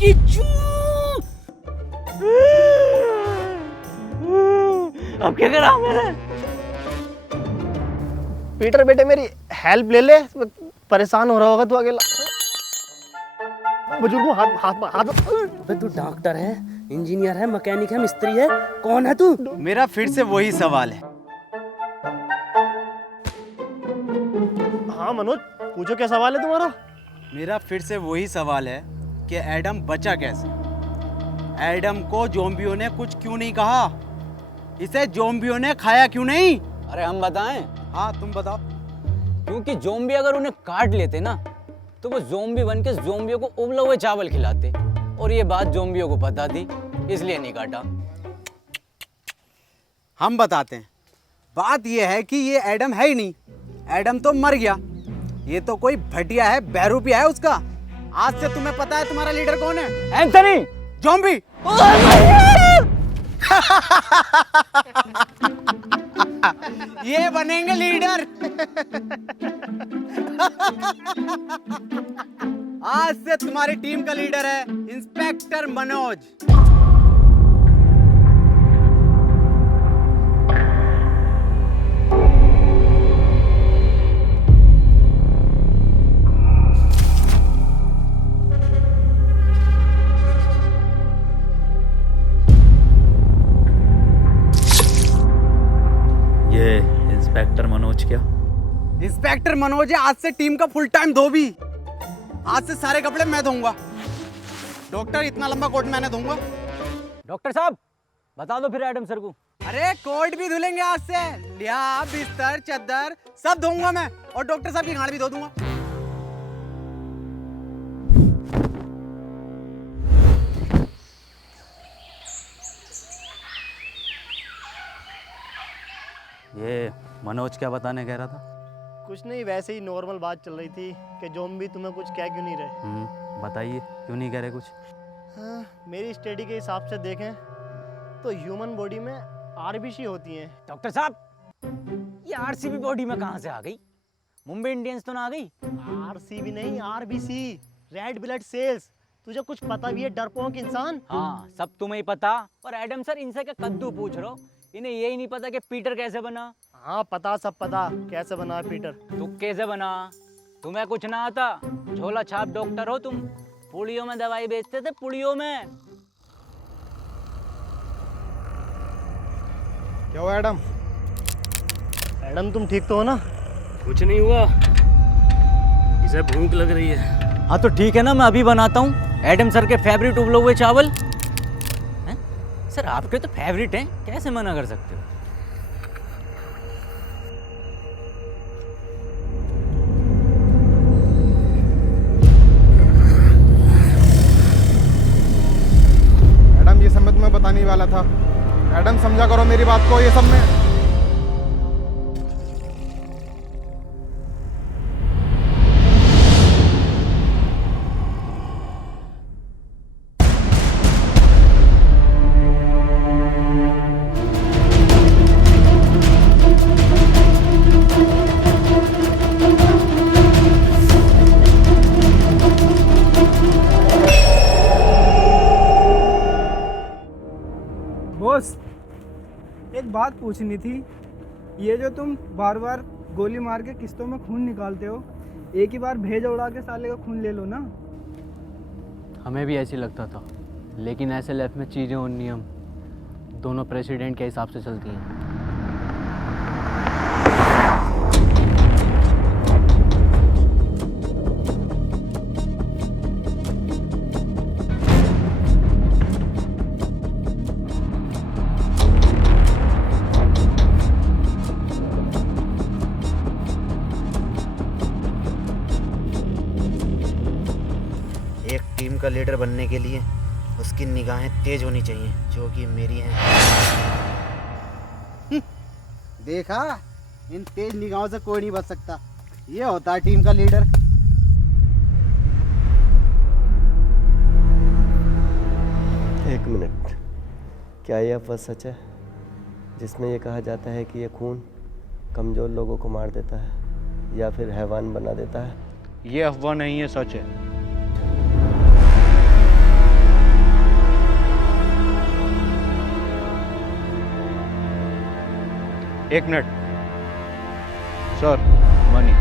किच्चू। अब क्या करा मैंने? पीटर बेटे मेरी हेल्प ले ले, परेशान हो रहा होगा तू अकेला। बुजुर्ग को हाथ हाथ हाथ। अबे तू डॉक्टर है, इंजीनियर है, मैकेनिक है, मिस्त्री है, कौन है तू? मेरा फिर से वही सवाल है। हाँ मनोज, पूछो क्या सवाल है तुम्हारा? मेरा फिर से वही सवाल है कि एडम बचा कैसे? एडम को ज़ॉम्बियों ने कुछ क्यों नहीं कहा? इसे ज़ॉम्बियों ने खाया क्यों नहीं? अरे हम बताएं? हाँ तुम बताओ। क्योंकि ज़ॉम्बी अगर उन्हें काट लेते ना तो वो ज़ॉम्बी बन के ज़ॉम्बियों को उबले हुए चावल खिलाते, और ये बात ज़ॉम्बियों को पता थी, इसलिए नहीं काटा। हम बताते हैं। बात ये है कि ये एडम है ही नहीं। एडम तो मर गया। ये तो कोई भटिया है, बहरूपिया है उसका। आज से तुम्हें पता है तुम्हारा लीडर कौन है? एंथनी! ज़ॉम्बी। ये बनेंगे लीडर। आज से तुम्हारी टीम का लीडर है इंस्पेक्टर मनोज। ये इंस्पेक्टर मनोज क्या? इंस्पेक्टर मनोज है आज से टीम का फुल टाइम धोबी। आज से सारे कपड़े मैं धोऊंगा। डॉक्टर इतना लंबा कोट मैंने धोऊंगा। डॉक्टर साहब बता दो फिर एडम सर को। अरे कोट भी धुलेंगे आज से। लिया बिस्तर चादर सब धोऊंगा मैं, और डॉक्टर साहब की गाड़ भी धो दूंगा। ये मनोज क्या बताने कह रहा था? कुछ नहीं, वैसे ही नॉर्मल बात चल रही थी कि ज़ॉम्बी तुम्हें कुछ कह क्यों नहीं रहे। बताइए क्यों नहीं कह रहे कुछ? हाँ, मेरी स्टडी के हिसाब से देखें तो ह्यूमन बॉडी में आरबीसी होती हैं। डॉक्टर साहब ये आरसीबी बॉडी में कहाँ से आ गई? मुंबई इंडियंस तो ना आ गई? आरसीबी नहीं, आरबीसी, रेड ब्लड सेल्स। तुझे कुछ पता भी है डरपोक इंसान? हाँ सब तुम्हें ही पता। और एडम सर इनसे क्या कद्दू पूछ रहे हो? इन्हें यही नहीं पता कि पीटर कैसे बना? हाँ पता, सब पता कैसे बना है पीटर। तू कैसे बना? तुम्हें कुछ ना आता? झोला छाप डॉक्टर हो तुम। पुड़ियों में दवाई बेचते थे, पुड़ियों में। क्या हुआ एडम? एडम तुम ठीक तो हो ना? कुछ नहीं हुआ, इसे भूख लग रही है। हाँ तो ठीक है ना, मैं अभी बनाता हूँ एडम सर के फेवरेट उबले हुए चावल। हैं? सर आपके तो फेवरेट हैं, कैसे मना कर सकते हो? एडम ये सब मैं तुम्हें बताने ही वाला था। एडम समझा करो मेरी बात को, ये सब में बॉस एक बात पूछनी थी। ये जो तुम बार बार गोली मार के किस्तों में खून निकालते हो, एक ही बार भेजा उड़ा के साले का खून ले लो ना। हमें भी ऐसे लगता था, लेकिन ऐसे लाइफ में चीज़ें और नियम दोनों प्रेसिडेंट के हिसाब से चलती हैं। एक टीम का लीडर बनने के लिए उसकी निगाहें तेज होनी चाहिए, जो कि मेरी हैं। देखा, इन तेज निगाहों से कोई नहीं बच सकता। ये होता है टीम का लीडर। एक मिनट, क्या यह अफवाह सच है जिसमें यह कहा जाता है कि यह खून कमज़ोर लोगों को मार देता है या फिर हैवान बना देता है? ये अफवाह नहीं है, सच है। एक मिनट सर, मनी।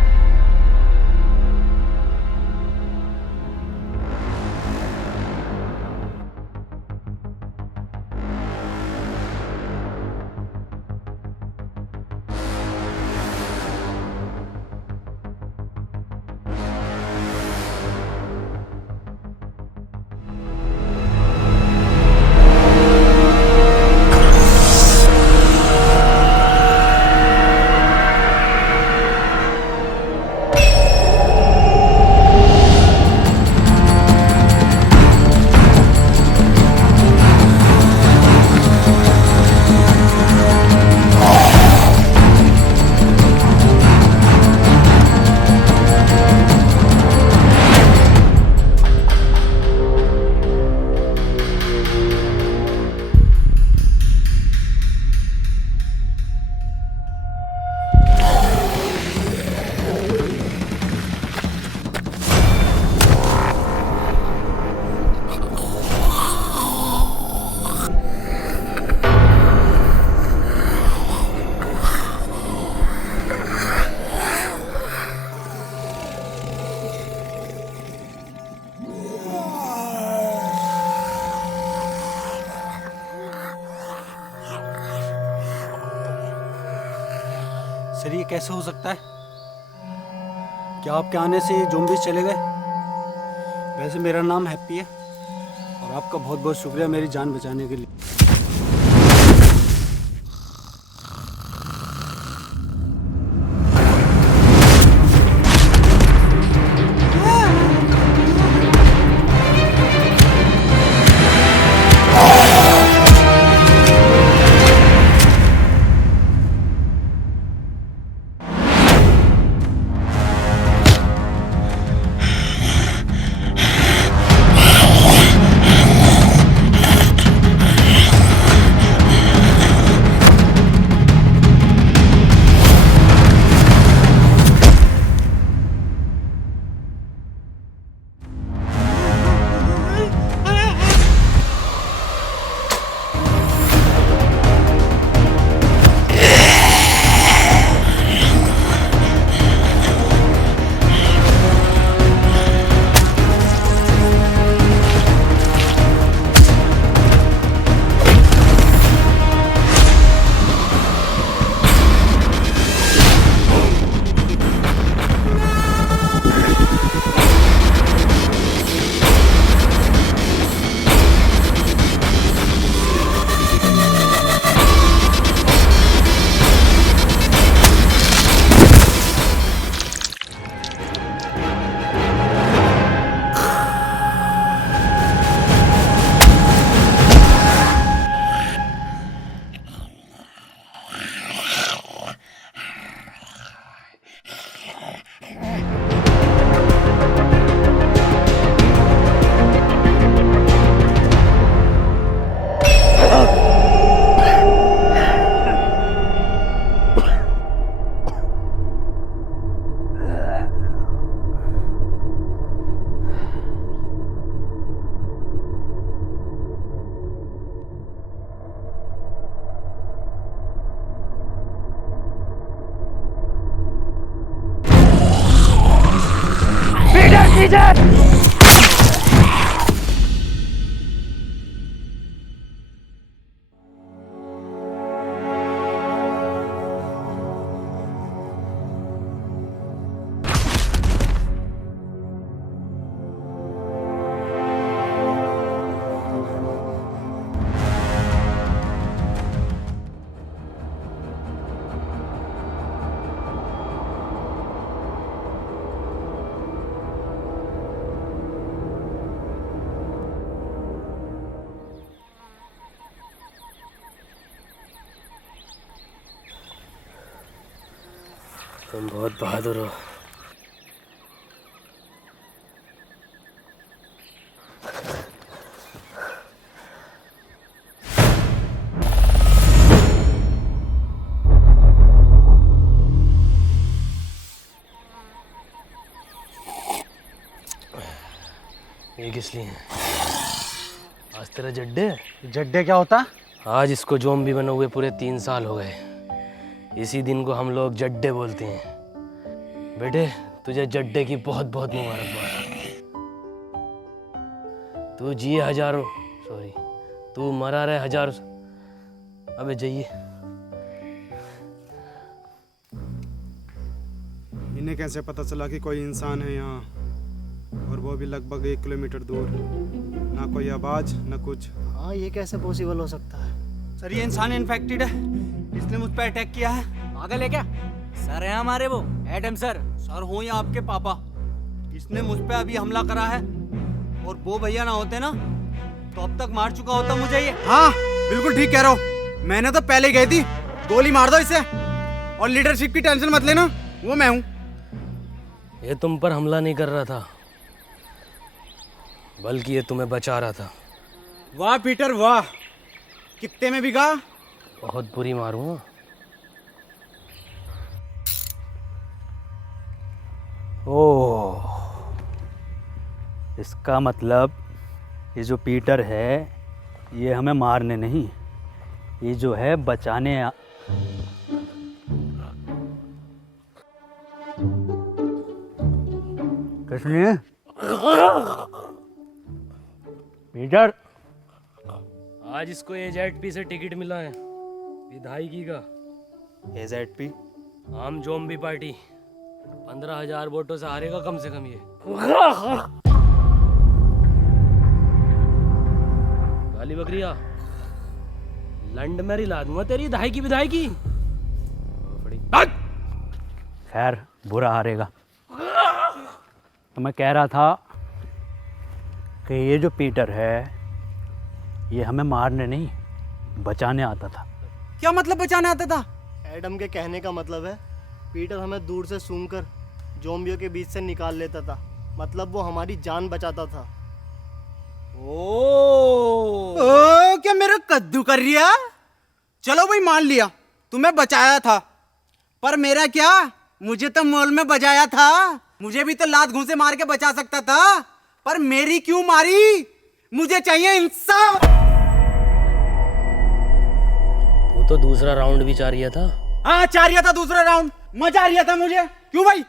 सर ये कैसे हो सकता है? क्या आपके आने से ये ज़ॉम्बीज़ चले गए? वैसे मेरा नाम हैप्पी है और आपका बहुत बहुत शुक्रिया मेरी जान बचाने के लिए। तुम बहुत बहादुर हो। ये किस लिए? आज तेरा जड्डे? जड्डे क्या होता? आज इसको ज़ॉम्बी बने हुए पूरे 3 साल हो गए। इसी दिन को हम लोग जड्डे बोलते हैं। बेटे तुझे जड्डे की बहुत बहुत मुबारकबाद। तू जिए हजारों, सॉरी तू मरा रहे हजारों। अबे जाइए। इन्हें कैसे पता चला कि कोई इंसान है यहाँ, और वो भी लगभग 1 किलोमीटर दूर? ना कोई आवाज ना कुछ। हाँ, ये कैसे पॉसिबल हो सकता है? सर ये इंसान इन्फेक्टेड है, इसने मुझ पर अटैक किया है। पागल है क्या? सर है हमारे वो एडम सर। सर हो या आपके पापा, इसने मुझ पे अभी हमला करा है, और वो भैया ना होते ना तो अब तक मार चुका होता मुझे ये। हाँ बिल्कुल ठीक कह रहा हूँ, मैंने तो पहले ही गई थी। गोली मार दो इसे, और लीडरशिप की टेंशन मत लेना, वो मैं हूँ। ये तुम पर हमला नहीं कर रहा था, बल्कि ये तुम्हें बचा रहा था। वाह पीटर वाह, कितने में बिका? बहुत बुरी मारूंगा। ओह, इसका मतलब ये जो पीटर है ये हमें मारने नहीं, ये जो है बचाने किसने? पीटर, आज इसको एजेडपी से टिकट मिला है, विधायकी का। एजेडपी? आम जोम्बी पार्टी 15,000 वोटों से हारेगा कम से कम ये। काली बकरिया, लंड में रिला दूंगा तेरी विधायकी विधायकी। खैर बुरा हारेगा। तो मैं कह रहा था कि ये जो पीटर है ये हमें मारने नहीं बचाने आता था। क्या मतलब बचाने आता था? एडम के कहने का मतलब है पीटर हमें दूर से सूंघकर ज़ॉम्बियों के बीच से निकाल लेता था, मतलब वो हमारी जान बचाता था। ओ क्या मेरा कद्दू कर रिया? चलो भाई मान लिया तुम्हें बचाया था, पर मेरा क्या, मुझे तो मॉल में बजाया था। मुझे भी तो लात घूंसे मार के बचा सकता था, पर मेरी क्यों मारी? मुझे चाहिए इंसाफ। वो तो दूसरा राउंड भी चाह रहा था। हाँ चाह रहा था दूसरा राउंड, मजा आ रहा था मुझे। क्यों भाई?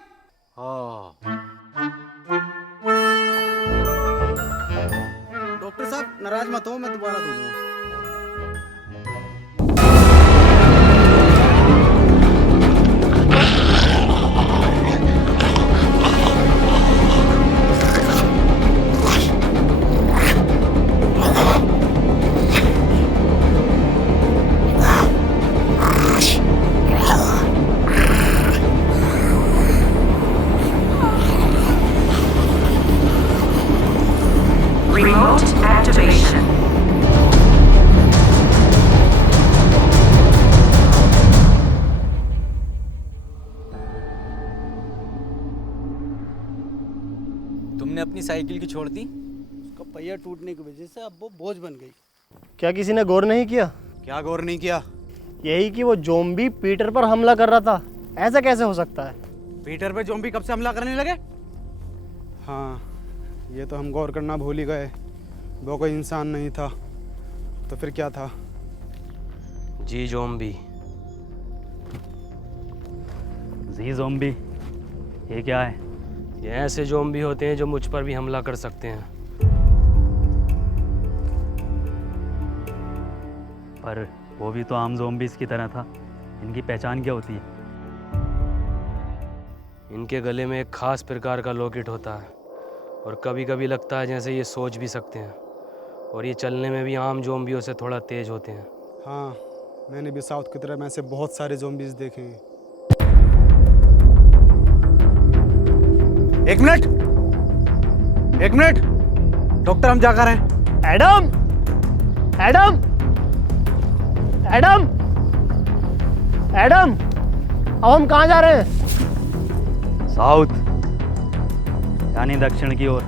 डॉक्टर साहब नाराज मत हो, मैं दोबारा धो दूंगा। Remote activation. तुमने अपनी साइकिल की छोड़ दी? उसका पहिया टूटने की वजह से अब वो बोझ बन गई। क्या किसी ने गौर नहीं किया? क्या गौर नहीं किया? यही कि वो ज़ॉम्बी पीटर पर हमला कर रहा था। ऐसा कैसे हो सकता है? पीटर पे ज़ॉम्बी कब से हमला करने लगे? हाँ ये तो हम गौर करना भूल ही गए, वो कोई इंसान नहीं था, तो फिर क्या था? जी ज़ॉम्बी। जी ज़ॉम्बी, ये क्या है? ये ऐसे ज़ॉम्बी होते हैं जो मुझ पर भी हमला कर सकते हैं। पर वो भी तो आम ज़ॉम्बीज़ की तरह था, इनकी पहचान क्या होती है? इनके गले में एक खास प्रकार का लॉकेट होता है, और कभी कभी लगता है जैसे ये सोच भी सकते हैं, और ये चलने में भी आम ज़ॉम्बियों से थोड़ा तेज होते हैं। हाँ मैंने भी साउथ की तरफ में ऐसे बहुत सारे ज़ॉम्बीज़ देखे हैं। एक मिनट, एक मिनट, डॉक्टर हम जा कर रहे हैं। एडम, एडम, एडम, एडम, अब हम कहाँ जा रहे हैं? साउथ, यानी दक्षिण की ओर।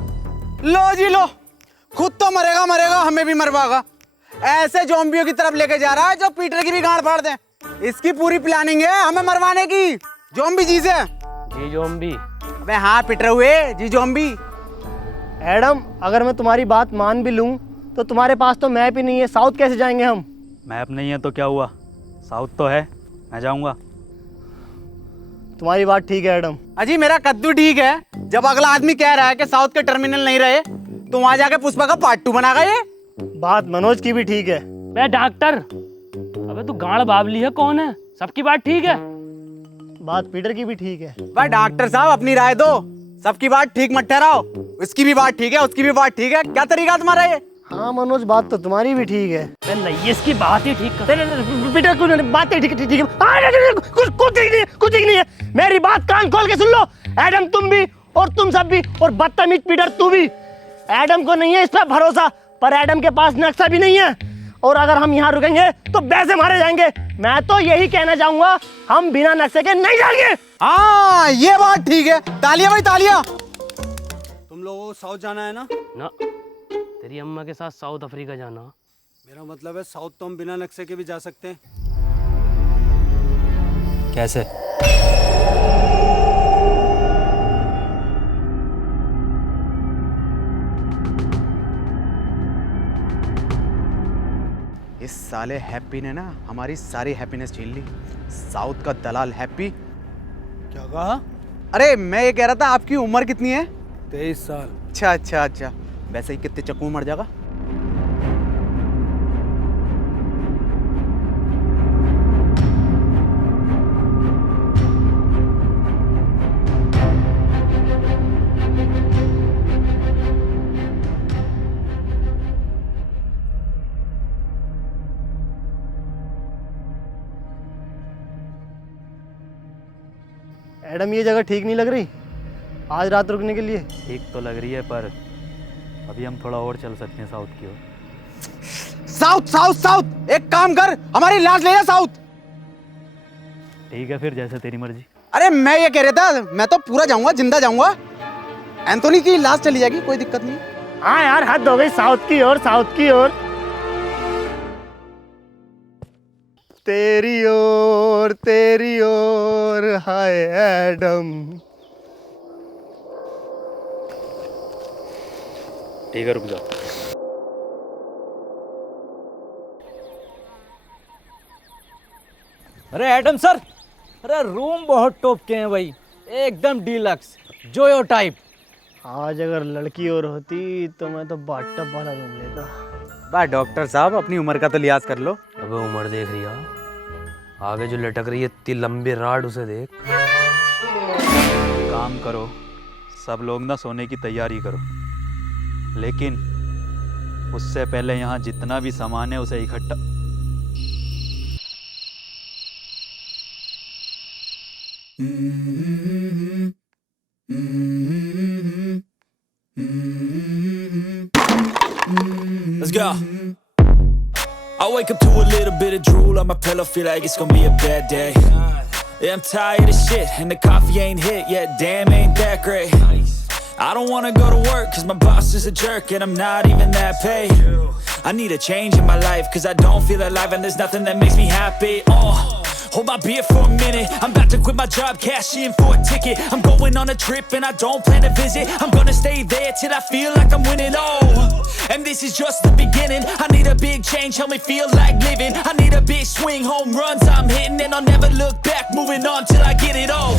लो जी लो, खुद तो मरेगा मरेगा, हमें भी मरवाएगा। ऐसे ज़ॉम्बियों की तरफ लेके जा रहा है जो पीटर की भी गांड फाड़ दे। इसकी पूरी प्लानिंग है हमें मरवाने की। ज़ॉम्बी जी से। जी ज़ॉम्बी। अबे हाँ पीटर हुए जी ज़ॉम्बी। एडम, अगर मैं तुम्हारी बात मान भी लूँ तो तुम्हारे पास तो मैप ही नहीं है, साउथ कैसे जाएंगे हम? मैप नहीं है तो क्या हुआ, साउथ तो है, मैं जाऊंगा। तुम्हारी बात ठीक है एडम। अजी मेरा कद्दू ठीक है, जब अगला आदमी कह रहा है कि साउथ के टर्मिनल नहीं रहे तो वहां जाके पुष्पा का पार्ट 2 बनागा ये। बात मनोज की भी ठीक है। बे डॉक्टर, अबे तू गाड़ बाबली है कौन है? सबकी बात ठीक है। बात पीटर की भी ठीक है। भाई डॉक्टर साहब अपनी राय दो, सबकी बात ठीक मत ठहराओ। इसकी भी बात ठीक है, उसकी भी बात ठीक है, क्या तरीका तुम्हारा ये? हाँ मनोज, बात तो तुम्हारी भी ठीक है। नहीं, इसकी बात ही ठीक कर। पीटर कुछ बात ठीक है। कुछ ठीक नहीं है। मेरी बात कान खोल के सुन लो। एडम तुम भी और तुम सब भी, और बदतमीज पीटर तू भी। एडम को नहीं है इस पर भरोसा, पर एडम के पास नक्शा भी नहीं है, और अगर हम यहाँ रुकेंगे तो वैसे मारे जाएंगे। मैं तो यही कहना चाहूंगा, हम बिना नक्शे के नहीं जाएंगे। हाँ ये बात ठीक है। तालियां भाई तालियां। तुम लोगों को साउथ जाना है ना? ना, तेरी अम्मा के साथ साउथ अफ्रीका जाना। मेरा मतलब है साउथ तो हम बिना नक्शे के भी जा सकते हैं। कैसे? इस साले हैप्पी ने ना हमारी सारी हैप्पीनेस छीन ली। साउथ का दलाल हैप्पी। क्या कहा? अरे मैं ये कह रहा था आपकी उम्र कितनी है? 23 साल। अच्छा। वैसे ही कितने चक्कू में मर जाएगा? एडम ये जगह ठीक नहीं लग रही आज रात रुकने के लिए। ठीक तो लग रही है, पर अभी हम थोड़ा और चल सकते हैं साउथ की ओर। साउथ एक काम कर, हमारी लाश ले जा साउथ। ठीक है फिर, जैसे तेरी मर्जी। अरे मैं ये कह रहा था, मैं तो पूरा जाऊंगा, जिंदा जाऊंगा। एंथोनी की लाश चली जाएगी, कोई दिक्कत नहीं। हाँ यार, हद हो गई। साउथ की ओर तेरी ओर हाय एडम। ठीक है, रुक जाओ। अरे एडम सर, अरे रूम बहुत टॉप के हैं भाई, एकदम डीलक्स जोयो टाइप। आज अगर लड़की और होती तो मैं तो बाथटब वाला रूम लेता। भाई डॉक्टर साहब अपनी उम्र का तो लिहाज कर लो। अबे उम्र देख रही है, आगे जो लटक रही है इतनी लंबी राड, उसे देख। काम करो, सब लोग ना सोने की तैयारी करो, लेकिन उससे पहले यहाँ जितना भी सामान है उसे इकट्ठा। Let's go. I wake up to a little bit of drool on my pillow, feel like it's gonna be a bad day. Yeah, I'm tired of shit, and the coffee ain't hit yet, damn ain't that great. I don't wanna go to work, cause my boss is a jerk, and I'm not even that paid. I need a change in my life, cause I don't feel alive, and there's nothing that makes me happy. Hold my beer for a minute, I'm about to quit my job, cash in for a ticket. I'm going on a trip and I don't plan to visit, I'm gonna stay there till I feel like I'm winning, and this is just the beginning. I need a big change, help me feel like living. I need a big swing, home runs I'm hitting, and I'll never look back, moving on till I get it all.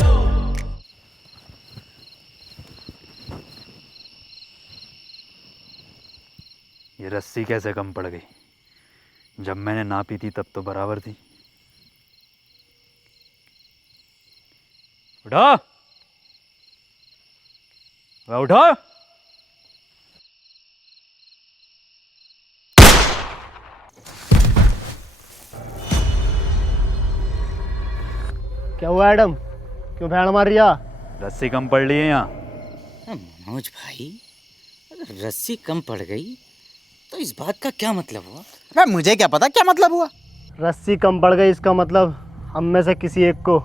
ये रस्सी कैसे कम पड़ गई? जब मैंने नापी थी तब तो बराबर थी। उठो, उठो। क्या हुआ एडम, क्यों भैड़ मार रिया? रस्सी कम पड़ रही है यहाँ। मनोज भाई, अगर रस्सी कम पड़ गई तो इस बात का क्या मतलब हुआ? अरे मुझे क्या पता क्या मतलब हुआ। रस्सी कम पड़ गई इसका मतलब हम में से किसी एक को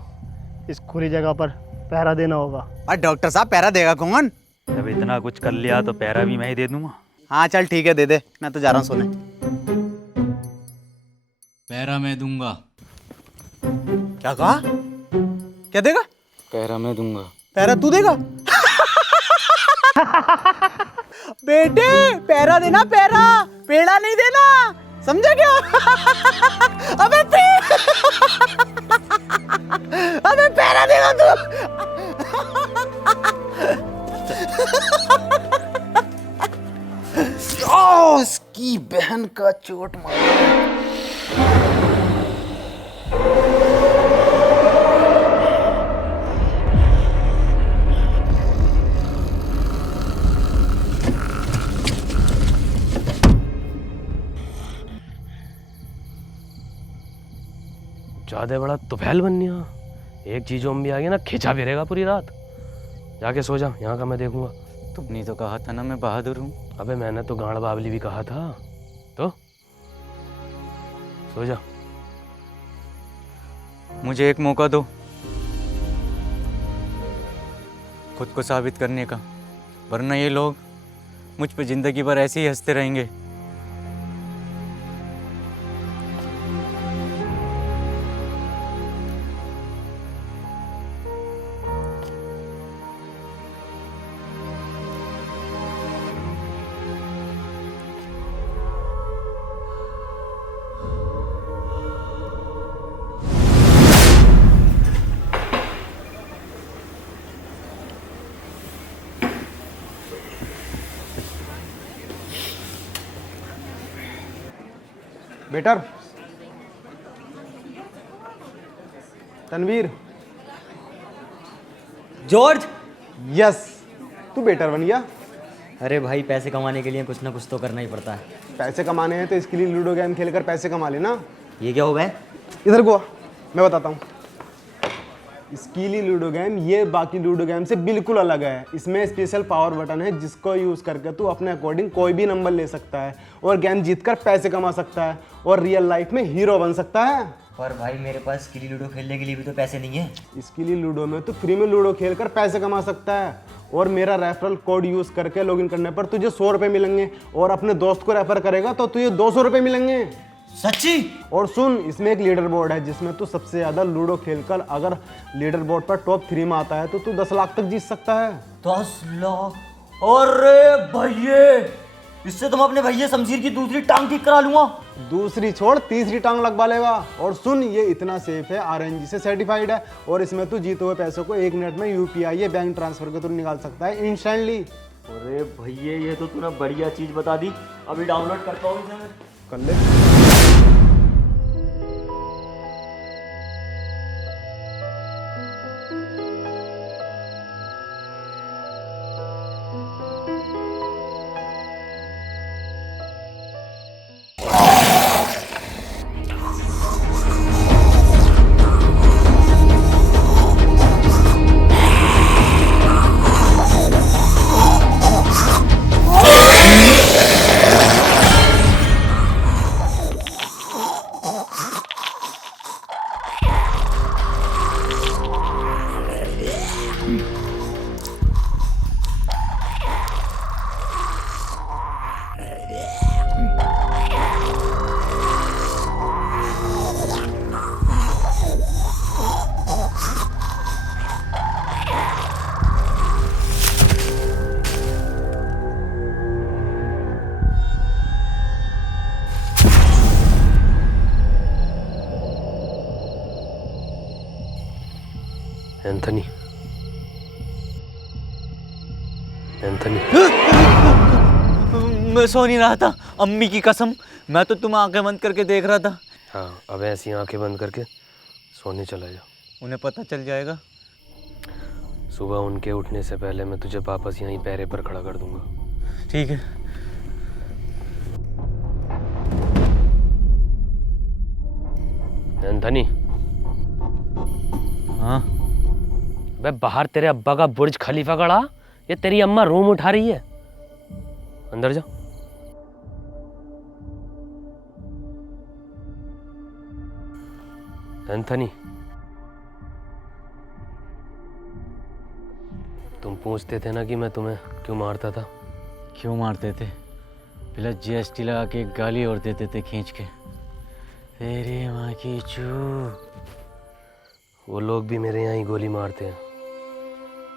इस खुली जगह पर पहरा देना होगा। और डॉक्टर साहब पहरा देगा कौन? जब इतना कुछ कर लिया तो पहरा भी मैं ही दे दूंगा। हाँ चल ठीक है, दे दे, मैं तो जा रहा हूँ सोने। पहरा मैं दूंगा। क्या कहा? क्या देगा? पहरा मैं दूंगा। पहरा तू देगा? बेटे पहरा देना, पहरा, पेड़ा नहीं देना, समझा क्या? अबे अबे पैरा देगा तू। ओ इसकी बहन का चोट मारा। ज़्यादा बड़ा तुफैल बननिया। एक चीज ज़ॉम्बी आ गया ना, खिंचा फिरेगा पूरी रात। जाके सो जा, यहाँ का मैं देखूंगा। तुमने तो कहा था ना मैं बहादुर हूँ। अबे मैंने तो गांड बावली भी कहा था। तो सो जा। मुझे एक मौका दो खुद को साबित करने का, वरना ये लोग मुझ पे जिंदगी भर ऐसे ही हंसते रहेंगे। Better, Tanveer, George. यस, तू बेटर बन गया। अरे भाई पैसे कमाने के लिए कुछ ना कुछ तो करना ही पड़ता है। पैसे कमाने हैं तो इसके लिए लूडो गेम खेलकर पैसे कमा लेना। ये क्या होगा? इधर को आ, मैं बताता हूँ। स्कीली लूडो गेम ये बाकी लूडो गेम से बिल्कुल अलग है। इसमें स्पेशल पावर बटन है जिसको यूज़ करके तू अपने अकॉर्डिंग कोई भी नंबर ले सकता है और गेम जीतकर पैसे कमा सकता है और रियल लाइफ में हीरो बन सकता है। पर भाई मेरे पास स्कीली लूडो खेलने के लिए भी तो पैसे नहीं है। स्कीली लूडो में तो फ्री में लूडो खेलकर पैसे कमा सकता है और मेरा रेफरल कोड यूज़ करके लॉगिन करने पर तुझे 100 रुपये मिलेंगे और अपने दोस्त को रेफर करेगा तो तुझे 200 रुपये मिलेंगे। सच्ची? और सुन, इसमें एक लीडर बोर्ड है जिसमें तू सबसे ज़्यादा लूडो खेलकर अगर लीडर बोर्ड पर टॉप 3 में आता है तो तू 10 लाख तक जीत सकता है। 10 लाख? अरे भैया, इससे तो मैं अपने भैया शमशीर की दूसरी टांग ठीक करा लूंगा। दूसरी छोड़, तीसरी टांग लगवा लेगा। और सुन, ये इतना सेफ है, RNG से सर्टिफाइड है और इसमें तू जीते हुए पैसों को 1 मिनट में UPI या बैंक ट्रांसफर के थ्रू निकाल सकता है इंस्टेंटली। अरे भैया ये तो तूने बढ़िया चीज बता दी। अभी डाउनलोड करता हूँ इसे मैं। कर ले। एंथनी, एंथनी, मैं सो नहीं रहा था, अम्मी की कसम। मैं तो तुम आंखें बंद करके देख रहा था। हाँ, अब ऐसी आंखें बंद करके सोने चला जा। उन्हें पता चल जाएगा। सुबह उनके उठने से पहले मैं तुझे वापस यहीं पैरे पर खड़ा कर दूंगा। ठीक है। एंथनी। हाँ? बे बाहर तेरे अब्बा का बुर्ज खलीफा खड़ा, ये तेरी अम्मा रूम उठा रही है। अंदर जा। एंथनी, तुम पूछते थे ना कि मैं तुम्हें क्यों मारता था। क्यों मारते थे? पहले GST लगा के एक गाली और देते थे खींच के, तेरी माँ की चू। वो लोग भी मेरे यहाँ ही गोली मारते हैं।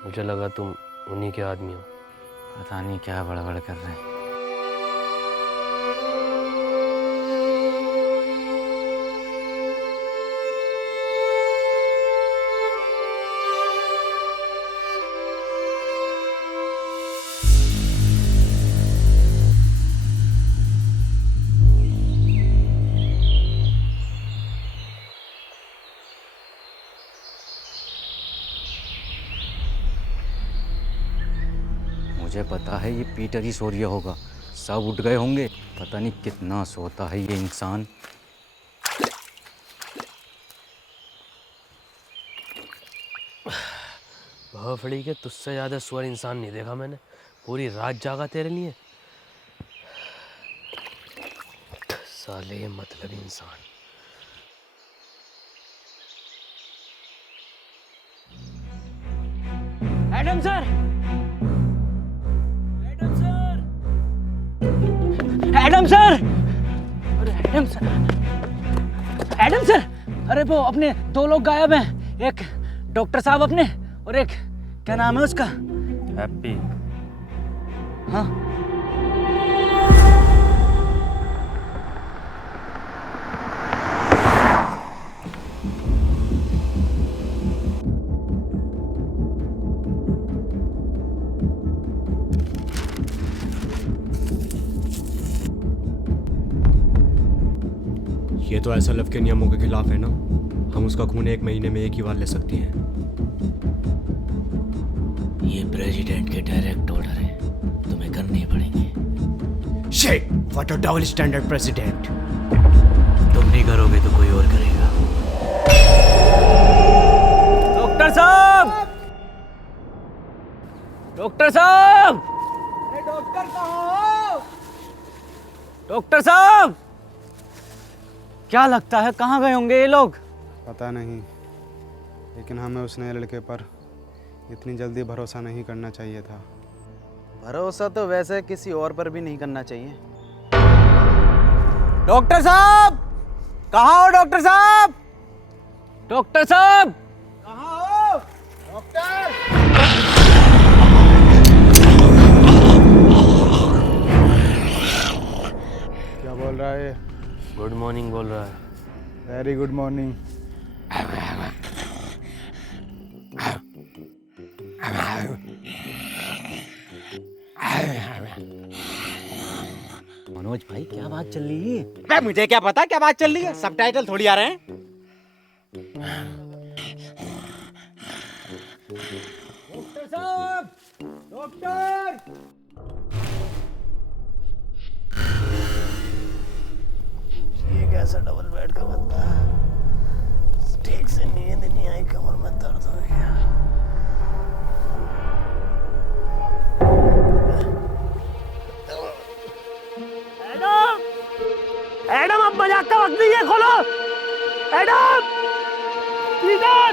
मुझे लगा तुम उन्हीं के आदमी हो। पता नहीं क्या बड़बड़ कर रहे हैं। मुझे पता है ये पीटर ही सो रहा होगा, सब उठ गए होंगे। पता नहीं कितना सोता है ये इंसान। भोफड़ी के तुझसे ज़्यादा सुअर इंसान नहीं देखा मैंने। पूरी रात जागा तेरे लिए। साले ये मतलब इंसान। Adam sir, Adam sir, Adam sir, अरे एडम सर, एडम सर, अरे वो अपने 2 लोग गायब हैं। एक डॉक्टर साहब अपने, और एक क्या नाम है उसका? हैप्पी। हाँ, ये तो एसएलएफ के नियमों के खिलाफ है ना। हम उसका खून 1 महीने में एक ही बार ले सकते हैं। ये प्रेसिडेंट के डायरेक्ट ऑर्डर है, तुम्हें करने ही पड़ेंगे। Shit, what a double standard president. तुम नहीं करोगे तो कोई और करेगा। डॉक्टर साहब, डॉक्टर साहब, डॉक्टर कहाँ हो? डॉक्टर साहब, क्या लगता है कहाँ गए होंगे ये लोग? पता नहीं, लेकिन हमें उस नए लड़के पर इतनी जल्दी भरोसा नहीं करना चाहिए था। भरोसा तो वैसे किसी और पर भी नहीं करना चाहिए। डॉक्टर साहब, कहाँ हो डॉक्टर साहब? डॉक्टर साहब, कहाँ हो? डॉक्टर! क्या बोल रहा है? गुड मॉर्निंग बोल रहा है। Very good morning. मनोज भाई, क्या बात चल रही है? अबे मुझे क्या पता क्या बात चल रही है, सबटाइटल थोड़ी आ रहे हैं। डॉक्टर साहब, डॉक्टर! ये कैसा डबल बेड का बंदा है? ठीक से नींद नहीं आई, कमर में दर्द हो गया। एडम, एडम अब मजाक का वक्त नहीं है, खोलो। एडम, इधर।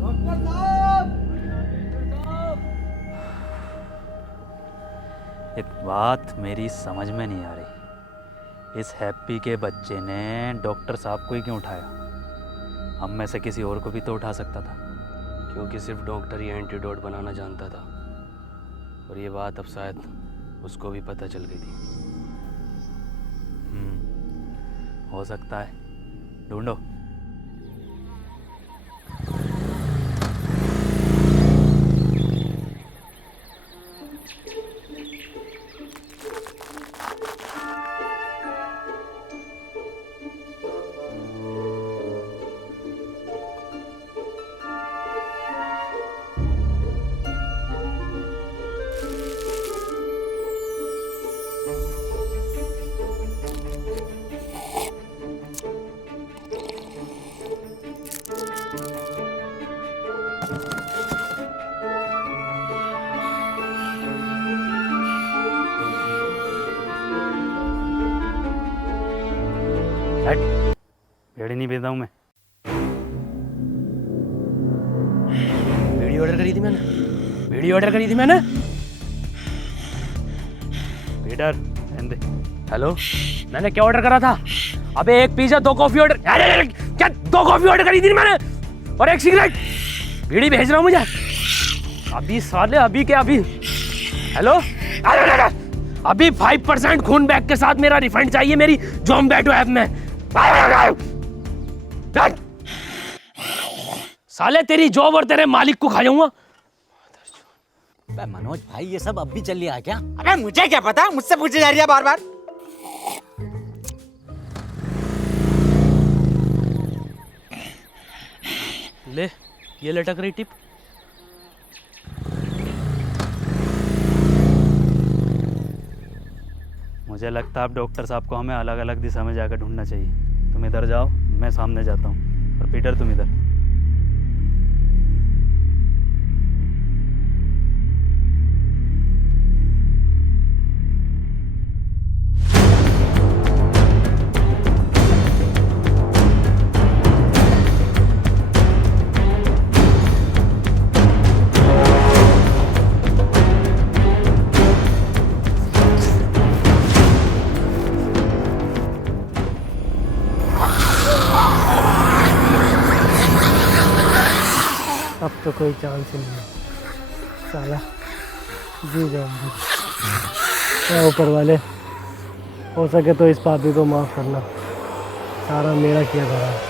डॉक्टर साहब! एक बात मेरी समझ में नहीं आ रही, इस हैप्पी के बच्चे ने डॉक्टर साहब को ही क्यों उठाया? हम में से किसी और को भी तो उठा सकता था। क्योंकि सिर्फ डॉक्टर ही एंटीडोट बनाना जानता था। और ये बात अब शायद उसको भी पता चल गई थी। हो सकता है, ढूंढो। भेड़ी नहीं भेजता हूँ मैं। वीडियो ऑर्डर करी थी मैंने, वीडियो ऑर्डर करी थी मैंने। पीटर, दे। हेलो, मैंने क्या ऑर्डर करा था? अबे 1 पिज्जा 2 कॉफी ऑर्डर। क्या 2 कॉफी ऑर्डर करी थी मैंने और 1 सिगरेट। बीड़ी भेज रहा हूँ मुझे अभी। साले अभी के अभी। हेलो, अभी 5% खून बैग के साथ मेरा रिफंड चाहिए मेरी ज़ोमैटो ऐप में। साले तेरी जॉब और तेरे मालिक को खा जाऊंगा। मनोज भाई, ये सब अब भी चल रहा है क्या? अबे मुझे क्या पता, मुझसे पूछे जा रही है बार बार। ले, ये लटक रही टिप। मुझे लगता है अब डॉक्टर साहब को हमें अलग अलग दिशा में जाकर ढूंढना चाहिए। तुम इधर जाओ, मैं सामने जाता हूँ, और पीटर तुम इधर। अब तो कोई चांस ही नहीं है साला, जी जाऊंगी। ऊपर वाले, हो सके तो इस पापी को माफ़ करना, सारा मेरा किया धरा है।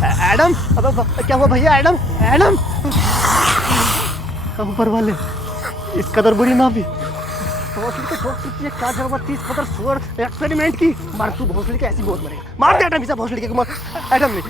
मैडम, एडम, अब क्या हुआ भैया? एडम, एडम, ऊपर वाले, इस कदर बुरी माफी। भोसड़ी को ठोक सकती है, क्या जरूरत थी इस कदर सुअर एक्सपेरिमेंट की? मार तू भोसड़ी के, ऐसी बहुत मरेगा। मार दे एडम, इसे भोसड़ी के मार। एडम ने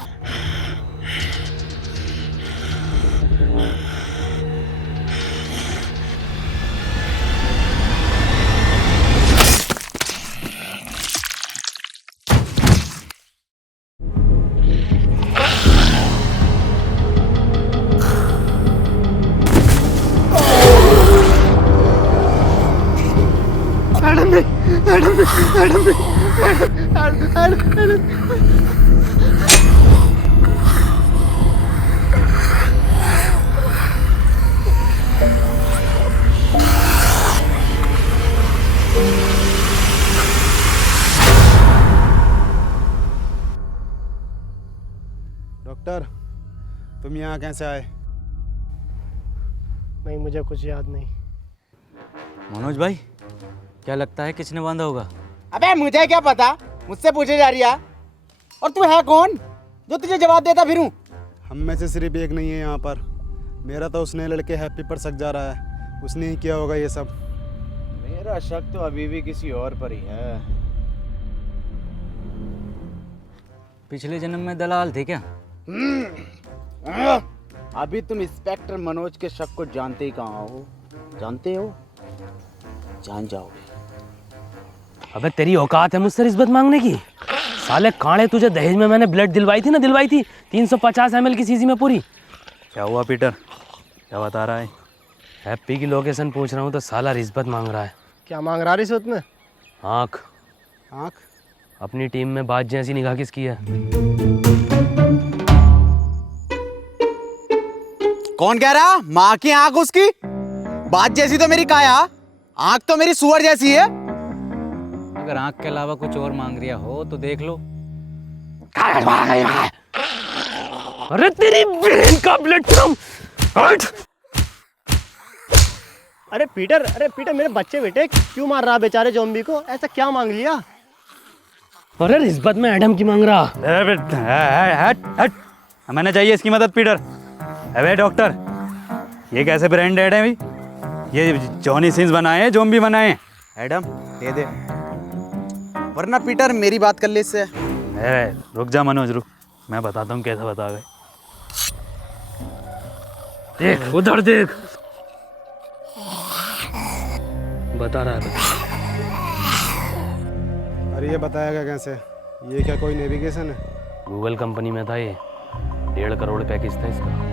डॉक्टर, तुम यहाँ कैसे आए? नहीं, मुझे कुछ याद नहीं। मनोज भाई, क्या लगता है किसने बांधा होगा? अबे मुझे क्या पता, मुझसे पूछे जा रही है। और तू है कौन जो तुझे जवाब देता फिरूं? हम में से सिर्फ एक नहीं है यहाँ पर। मेरा तो उसने लड़के हैप्पी पर शक जा रहा है, उसने ही किया होगा ये सब। मेरा शक तो अभी भी किसी और पर ही है। पिछले जन्म में दलाल थे क्या? अभी तुम इंस्पेक्टर मनोज के शक को जानते ही कहाँ हो? जानते हो, जान जाओगे। अबे तेरी औकात है मुझसे रिश्वत मांगने की? साले कांडे, तुझे दहेज में मैंने ब्लड दिलवाई थी ना, दिलवाई थी 350 ml की शीशी में पूरी। क्या हुआ पीटर, क्या बता रहा है? हैप्पी की लोकेशन पूछ रहा हूँ तो साला रिश्वत मांग रहा है। क्या मांग रहा रिश्वत में? आँख। आँख? अपनी टीम में बात जैसी निगाह किसकी है? कौन कह रहा? माँ की आंख उसकी? बात जैसी तो मेरी काया, आंख तो मेरी सुअर जैसी है। अगर आंख के अलावा कुछ और मांग रिया हो तो देख लो। अरे तेरी बहन का ब्लड फ्रॉम हट। अरे पीटर, मेरे बच्चे बेटे क्यों मार रहा बेचारे ज़ॉम्बी को? ऐसा क्या मांग लिया? अरे रिश्वत में एडम की मांग रहा। हट, हमें चाहिए इसकी मदद पीटर। अबे डॉक्टर, ये कैसे ब्रांडेड है भाई? ये जॉनी सिंस बनाए हैं, ज़ॉम्बी बनाए हैं। एडम दे दे, वरना पीटर मेरी बात कर ले इससे। रुक जा मनोज रुक, मैं बताता हूँ कैसे बता गए। देख उधर देख, बता रहा है। अरे ये बताएगा कैसे? ये क्या कोई नेविगेशन है? गूगल कंपनी में था ये, 1.5 करोड़ पैकेज था इसका।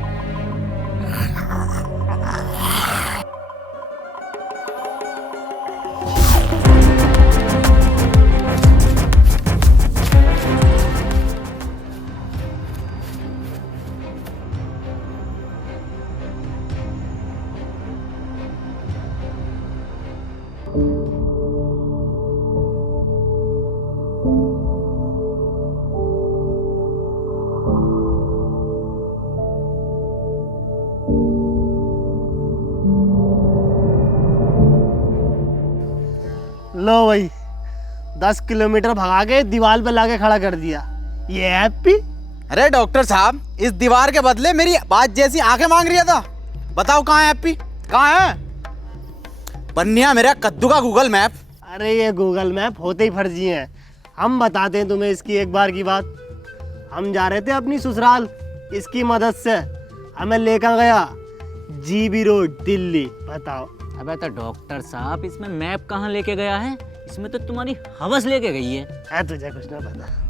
लो भाई, 10 किलोमीटर भगा के दीवार पे लाके खड़ा कर दिया। ये हैप्पी? अरे डॉक्टर साहब, इस दीवार के बदले मेरी बात जैसी आंखें मांग रही था। बताओ कहाँ है हैप्पी, कहाँ है? पन्निया मेरा कद्दू का गूगल मैप। अरे ये गूगल मैप होते ही फर्जी हैं। हम बताते हैं तुम्हें इसकी एक बार की बात। हम जा रहे थे अपनी ससुराल, इसकी मदद से हमें लेकर गया जीबी रोड दिल्ली। बताओ। अबे तो डॉक्टर साहब, इसमें मैप कहाँ लेके गया है? इसमें तो तुम्हारी हवस लेके गई है। तुझे कुछ ना पता।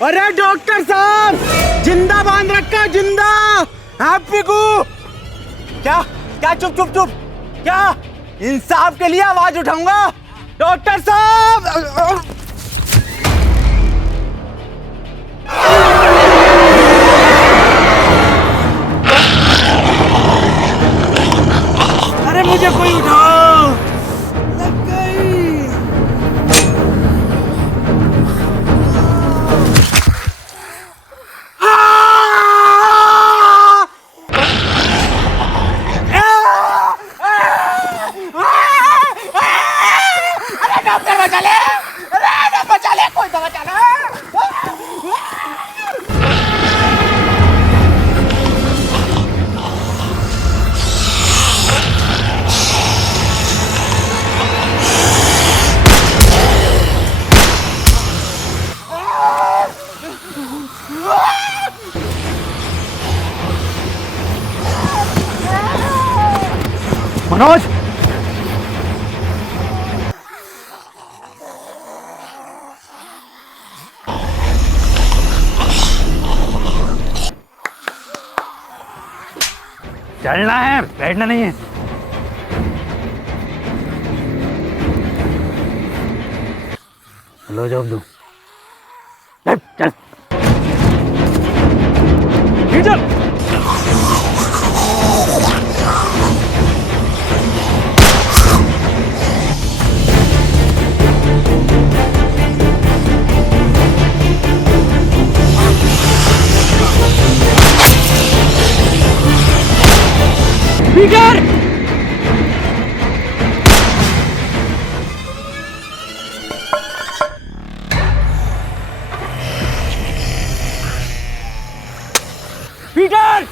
अरे डॉक्टर साहब, जिंदा बांध रखा, जिंदा हैप्पी को। क्या क्या? चुप चुप चुप। क्या? इंसाफ के लिए आवाज उठाऊंगा डॉक्टर साहब। अरे मुझे कोई उठाओ, लग गई। मनोज, चलना है, बैठना नहीं है। लो जॉब दो, चल चल। पीटर! पीटर!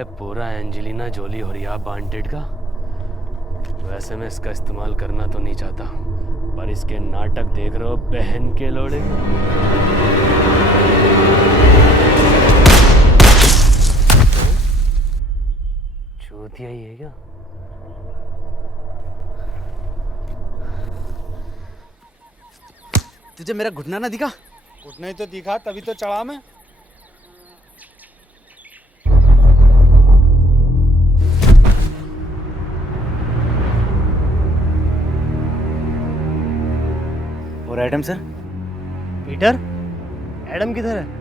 अबे पूरा एंजेलिना जोली हो रहा वांटेड का। वैसे मैं इसका इस्तेमाल करना तो नहीं चाहता, पर इसके नाटक देख रहे हो बहन के लोड़े। चूतिया ही है क्या? तुझे मेरा घुटना ना दिखा? घुटना ही तो दिखा, तभी तो चढ़ा मैं। और एडम सर? पीटर, एडम किधर है?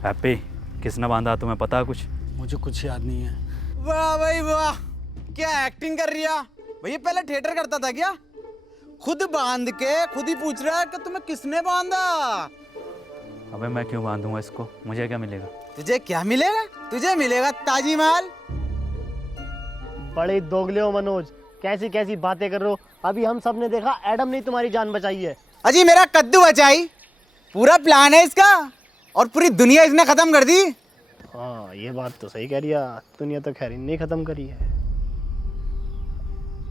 हैप्पी, किसने बांधा तुम्हें पता है कुछ? मुझे कुछ याद नहीं है। वाह भाई वाह, क्या एक्टिंग कर रही है भैया। पहले थिएटर करता था क्या? खुद बांध के खुद ही पूछ रहा है कि तुम्हें किसने बांधा। अबे मैं क्यों बांधूंगा इसको, मुझे क्या मिलेगा? तुझे क्या मिलेगा? तुझे मिलेगा ताजमहल। बड़े दोगले हो मनोज, कैसी कैसी बातें कर रहे हो। अभी हम सब ने देखा एडम ने तुम्हारी जान बचाई है। अजी मेरा कद्दू बचाई, पूरा प्लान है इसका, और पूरी दुनिया इसने खत्म कर दी। हाँ ये बात तो सही कह रही है, दुनिया तो खैर नहीं खत्म करी है।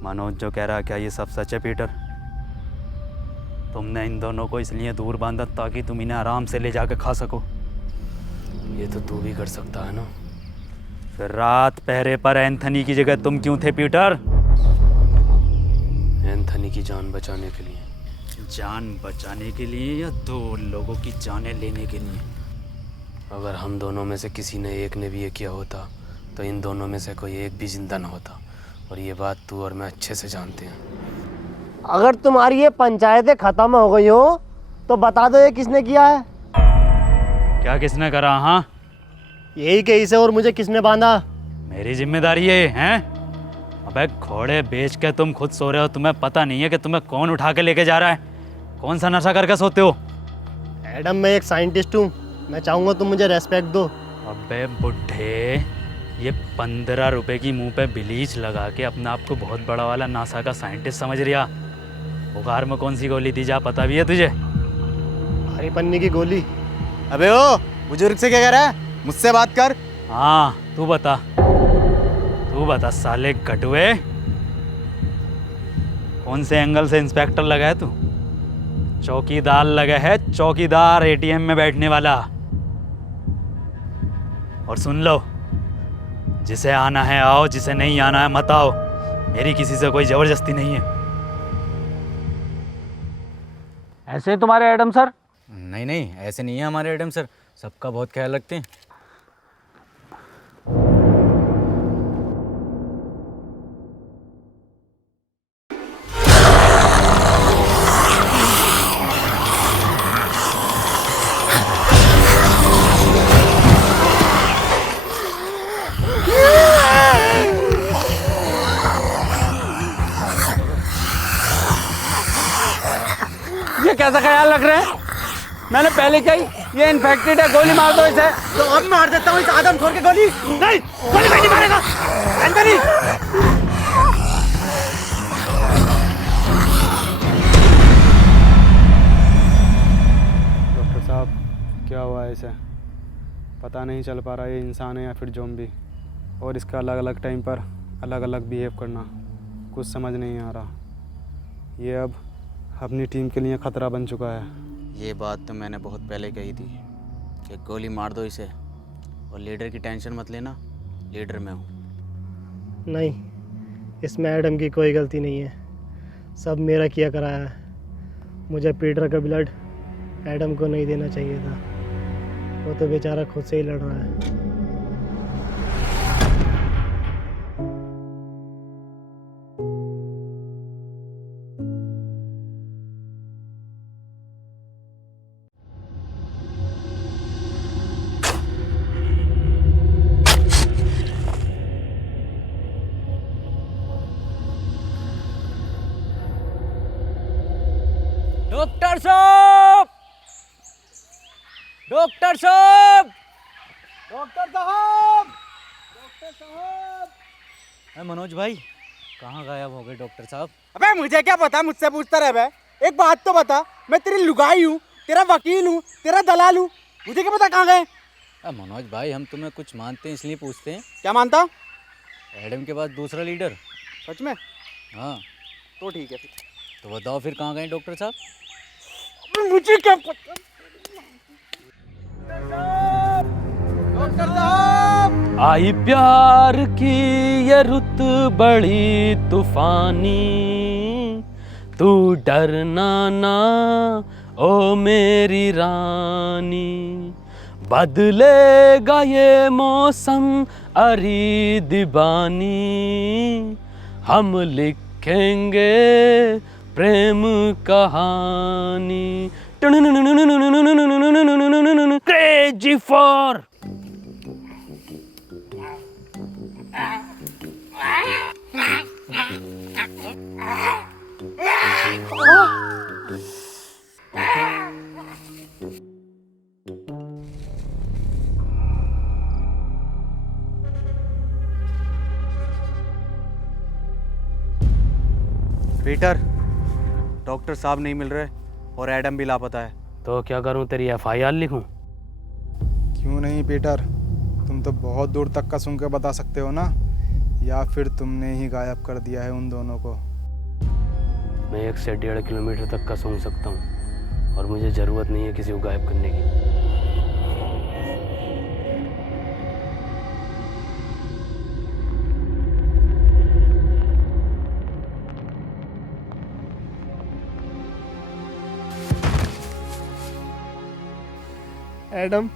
मनोज जो कह रहा है, क्या ये सब सच है पीटर? तुमने इन दोनों को इसलिए दूर बांधा ताकि तुम इन्हें आराम से ले जाकर खा सको। ये तो तू भी कर सकता है ना। फिर रात पहरे पर एंथनी की जगह तुम क्यों थे पीटर? एंथनी की जान बचाने के लिए। जान बचाने के लिए या दो लोगों की जानें लेने के लिए? अगर हम दोनों में से किसी ने एक ने भी ये किया होता तो इन दोनों में से कोई एक भी जिंदा ना होता, और ये बात तू और मैं अच्छे से जानते हैं। अगर तुम्हारी ये पंचायतें खत्म हो गई हो तो बता दो ये किसने किया है। क्या किसने करा? हाँ यही केस है, और मुझे किसने बांधा? मेरी जिम्मेदारी है, हैं? अबे घोड़े बेच के तुम खुद सो रहे हो, तुम्हें पता नहीं है कि तुम्हें कौन उठा के लेके जा रहा है? कौन सा नशा करके सोते हो? एडम मैं एक साइंटिस्ट हूँ, मैं चाहूँगा तुम मुझे रेस्पेक्ट दो। अबे बुढ़े, ये 15 रुपए की मुंह पे ब्लीच लगा के अपने आप को बहुत बड़ा वाला नासा का साइंटिस्ट समझ रिया। बुखार में कौन सी गोली दी जा पता भी है तुझे? हरी पन्नी की गोली। अबे ओ बुजुर्ग से क्या कह रहा है? मुझसे बात कर। हाँ तू बता साले गटुए, कौन से एंगल से इंस्पेक्टर लगा है तू? चौकीदार लगा है, चौकीदार, एटीएम में बैठने वाला। और सुन लो, जिसे आना है आओ, जिसे नहीं आना है मत आओ। मेरी किसी से कोई जबरदस्ती नहीं है। ऐसे ही तुम्हारे एडम सर? नहीं नहीं, ऐसे नहीं है हमारे एडम सर, सबका बहुत ख्याल रखते हैं। ये कैसा ख्याल रख रहे हैं? मैंने पहले कही ये इन्फेक्टेड है, गोली मार दो इसे। तो अब मार देता हूँ इस आदमखोर के गोली। नहीं, गोली नहीं मारेगा एंथनी। डॉक्टर साहब क्या हुआ है इसे? पता नहीं चल पा रहा ये इंसान है या फिर ज़ॉम्बी, और इसका अलग अलग टाइम पर अलग अलग बिहेव करना कुछ समझ नहीं आ रहा। ये अब अपनी टीम के लिए ख़तरा बन चुका है। ये बात तो मैंने बहुत पहले कही थी कि गोली मार दो इसे, और लीडर की टेंशन मत लेना, लीडर मैं हूँ। नहीं, इसमें एडम की कोई गलती नहीं है, सब मेरा किया कराया है। मुझे पीटर का ब्लड एडम को नहीं देना चाहिए था, वो तो बेचारा खुद से ही लड़ रहा है। डॉक्टर साहब, डॉक्टर साहब, डॉक्टर साहब, डॉक्टर साहब। मनोज भाई कहाँ गायब हो गए डॉक्टर साहब? अबे मुझे क्या पता, मुझसे पूछता रहे बे। एक बात तो बता, मैं तेरी लुगाई हूँ, तेरा वकील हूँ, तेरा दलाल हूँ, मुझे क्या पता कहाँ गए? मनोज भाई हम तुम्हें कुछ मानते हैं इसलिए पूछते हैं। क्या मानता? एडम के पास दूसरा लीडर। सच में? हाँ तो ठीक है फिर। तो बताओ फिर कहाँ गए डॉक्टर साहब? मुझे क्या पता। डॉक्टर साहब, आई प्यार की ये रुत बड़ी तूफानी, तू डरना ना ओ मेरी रानी, बदलेगा ये मौसम अरी दीवानी, हम लिखेंगे प्रेम कहानी, क्रेजी फॉर। पीटर, डॉक्टर साहब नहीं मिल रहे और एडम भी लापता है। तो क्या करूं, तेरी FIR लिखूं? क्यों नहीं पीटर, तुम तो बहुत दूर तक का सुन के बता सकते हो ना, या फिर तुमने ही गायब कर दिया है उन दोनों को? मैं 1 से 1.5 किलोमीटर तक का सूंघ सकता हूँ और मुझे ज़रूरत नहीं है किसी को गायब करने की। एडम,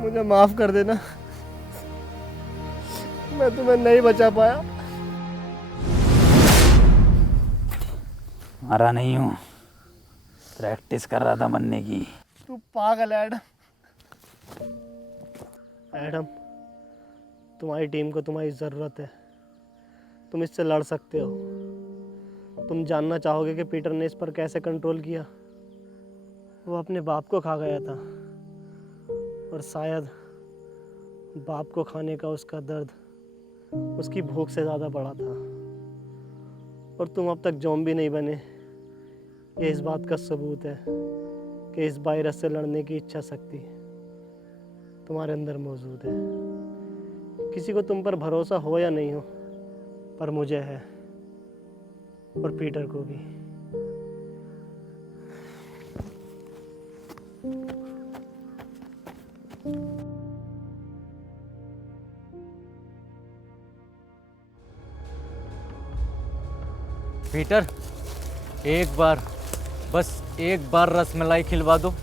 मुझे माफ कर देना, मैं तुम्हें नहीं बचा पाया। मरा नहीं हूँ, प्रैक्टिस कर रहा था मरने की। तू पागल है एडम। एडम, तुम्हारी टीम को तुम्हारी ज़रूरत है, तुम इससे लड़ सकते हो। तुम जानना चाहोगे कि पीटर ने इस पर कैसे कंट्रोल किया। वो अपने बाप को खा गया था और शायद बाप को खाने का उसका दर्द उसकी भूख से ज़्यादा बड़ा था। और तुम अब तक ज़ॉम्बी नहीं बने, ये इस बात का सबूत है कि इस वायरस से लड़ने की इच्छा शक्ति तुम्हारे अंदर मौजूद है। किसी को तुम पर भरोसा हो या नहीं हो, पर मुझे है, और पीटर को भी। पीटर, एक बार, बस एक बार रसमलाई खिलवा दो।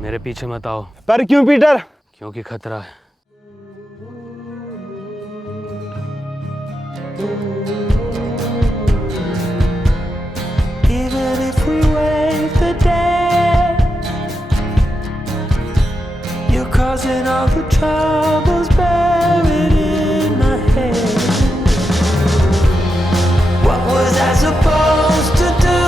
मेरे पीछे मत आओ। पर क्यों पीटर? क्योंकि खतरा है। Even if we wave the day, you're causing all the troubles buried in my head. What was I supposed to do?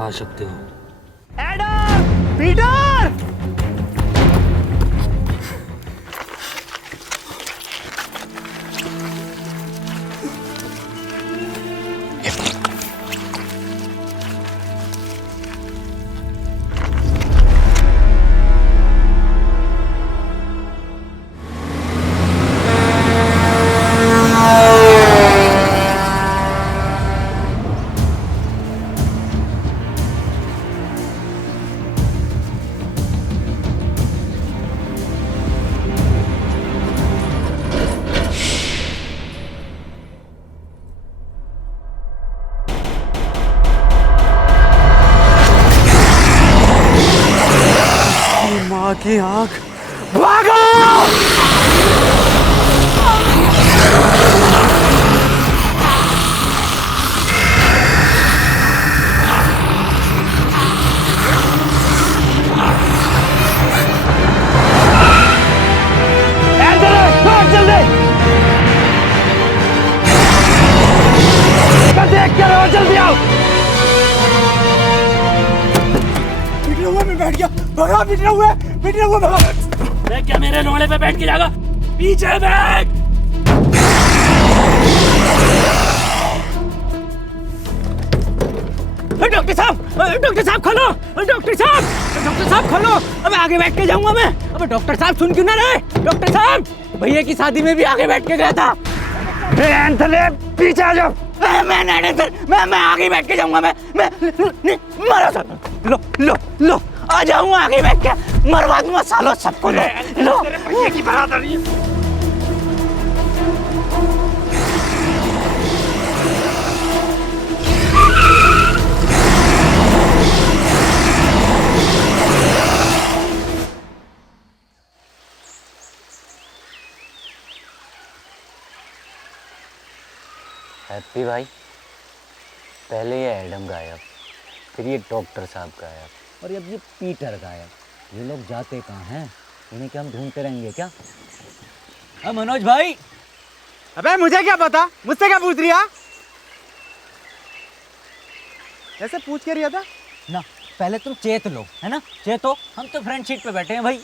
खा सकते हो। एडम, पीटर, माँ की आँख। भागो! देख क्या रहो, जल्दी आओ। पिटने हुए मैं बैठ गया, भगा, पिटने हुए भगा। मैं क्या मेरे लोड़े पे बैठ के जाएगा? पीछे बैठ। डॉक्टर साहब खोलो, डॉक्टर साहब खोलो। अबे आगे बैठ के जाऊंगा मैं। अबे डॉक्टर साहब सुन क्यों ना रहे? डॉक्टर साहब, भैया की शादी में भी आगे बैठ के गया था। पीछे आ जाओ। मैं आगे बैठ के जाऊंगा। मैं मारो सर। लो आ जाऊंगा आगे बैठ के, मरवा दूंगा सालों सबको। लो भैया की बरादरी। हैप्पी भाई, पहले ये एडम गायब, फिर ये डॉक्टर साहब गायब, और अब ये पीटर गायब। ये लोग जाते कहाँ हैं? इन्हें क्या हम ढूंढते रहेंगे क्या? हाँ मनोज भाई। अबे मुझे क्या पता, मुझसे क्या पूछ रही है? ऐसे पूछ के रही था ना, पहले तुम चेत लो, है ना? चेतो, हम तो फ्रंट सीट पे बैठे हैं भाई।